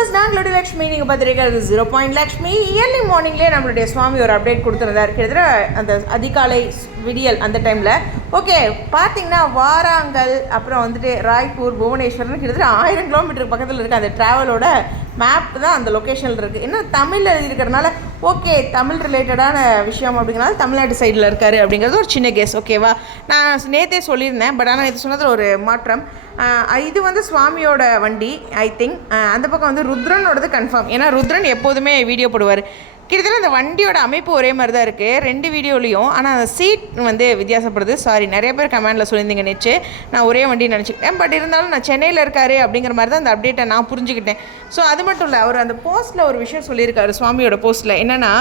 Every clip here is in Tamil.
வியூவர்ஸ், நாங்களுடைய லக்ஷ்மி. நீங்கள் பார்த்துருக்கிறது 0 லக்ஷ்மி. இயர்லி மார்னிங்லேயே நம்மளுடைய சுவாமி ஒரு அப்டேட் கொடுத்துருந்தார். கிட்டத்தட்ட அந்த அதிகாலை விடியல் அந்த டைமில். ஓகே, பார்த்தீங்கன்னா வாராங்கல், அப்புறம் வந்துட்டு ராய்ப்பூர், புவனேஸ்வர்னு கிட்டத்தட்ட 1000 கிலோமீட்டருக்கு பக்கத்தில் இருக்க அந்த ட்ராவலோட மேப் தான் அந்த லொக்கேஷனில் இருக்குது. இன்னும் தமிழில் எழுதியிருக்கிறதுனால ஓகே, தமிழ் ரிலேட்டடான விஷயம் அப்படிங்கிறனால தமிழ்நாட்டு சைடில் இருக்கார் அப்படிங்கிறது ஒரு சின்ன கேஸ். ஓகேவா, நான் நேற்றே சொல்லியிருந்தேன். பட் ஆனால் இது சொன்னதில் ஒரு மாற்றம். இது வந்து சுவாமியோட வண்டி ஐ திங்க். அந்த பக்கம் வந்து ருத்ரனோடது கன்ஃபார்ம். ஏன்னா ருத்ரன் எப்போதுமே வீடியோ போடுவார். கிட்டத்தட்ட அந்த வண்டியோட அமைப்பு ஒரே மாதிரி தான் இருக்குது 2 வீடியோலையும். ஆனால் அந்த சீட் வந்து வித்தியாசப்படுது. சாரி, நிறைய பேர் கமெண்டில் சொல்லியிருந்தீங்க நேற்று. நான் ஒரே வண்டி நினச்சிக்கிட்டேன். பட் இருந்தாலும் நான் சென்னையில் இருக்காரு அப்படிங்கிற மாதிரி தான் அந்த அப்டேட்டை நான் புரிஞ்சுக்கிட்டேன். ஸோ அது மட்டும் இல்லை, அவர் அந்த போஸ்ட்டில் ஒரு விஷயம் சொல்லியிருக்காரு. சுவாமியோட போஸ்ட்டில் என்னென்னா,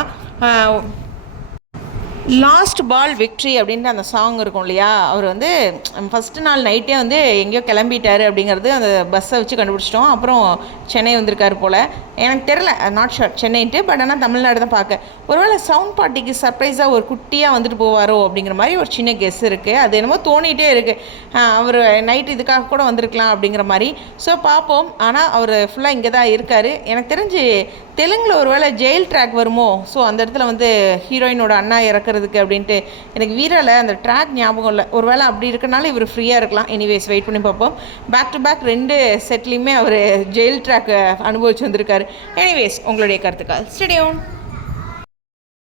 லாஸ்ட் பால் விக்ட்ரி அப்படின்ட்டு அந்த சாங் இருக்கும் இல்லையா, அவர் வந்து ஃபஸ்ட்டு நாள் நைட்டே வந்து எங்கேயோ கிளம்பிட்டார் அப்படிங்கிறது அந்த பஸ்ஸை வச்சு கண்டுபிடிச்சிட்டோம். அப்புறம் சென்னை வந்திருக்காரு போல். எனக்கு தெரில, நாட் ஷுர் சென்னைன்ட்டு. பட் ஆனால் தமிழ்நாடு தான் பார்க்க. ஒருவேளை சவுண்ட் பார்ட்டிக்கு சர்ப்ரைஸாக ஒரு குட்டியாக வந்துட்டு போவாரோ அப்படிங்கிற மாதிரி ஒரு சின்ன கெஸ் இருக்குது. அது என்னமோ தோணிகிட்டே இருக்குது. அவர் நைட்டு இதுக்காக கூட வந்திருக்கலாம் அப்படிங்கிற மாதிரி. ஸோ பார்ப்போம். ஆனால் அவர் ஃபுல்லாக இங்கே தான் இருக்கார். எனக்கு தெரிஞ்சு தெலுங்கில் ஒரு வேளை ஜெயில் ட்ராக் வருமோ. ஸோ அந்த இடத்துல வந்து ஹீரோயினோட அண்ணா இறக்குறதுக்கு அப்படின்ட்டு. எனக்கு வீரில் அந்த ட்ராக் ஞாபகம் இல்லை. ஒரு வேளை அப்படி இருக்கனால இவர் ஃப்ரீயாக இருக்கலாம். எனிவேஸ், வெயிட் பண்ணி பார்ப்போம். பேக் டு பேக் 2 செட்லேயுமே அவர் ஜெயில் ட்ராக் அனுபவிச்சு வந்திருக்காரு. எனிவேஸ், உங்களுடைய கருத்துக்கள் ஸ்டேடியம்.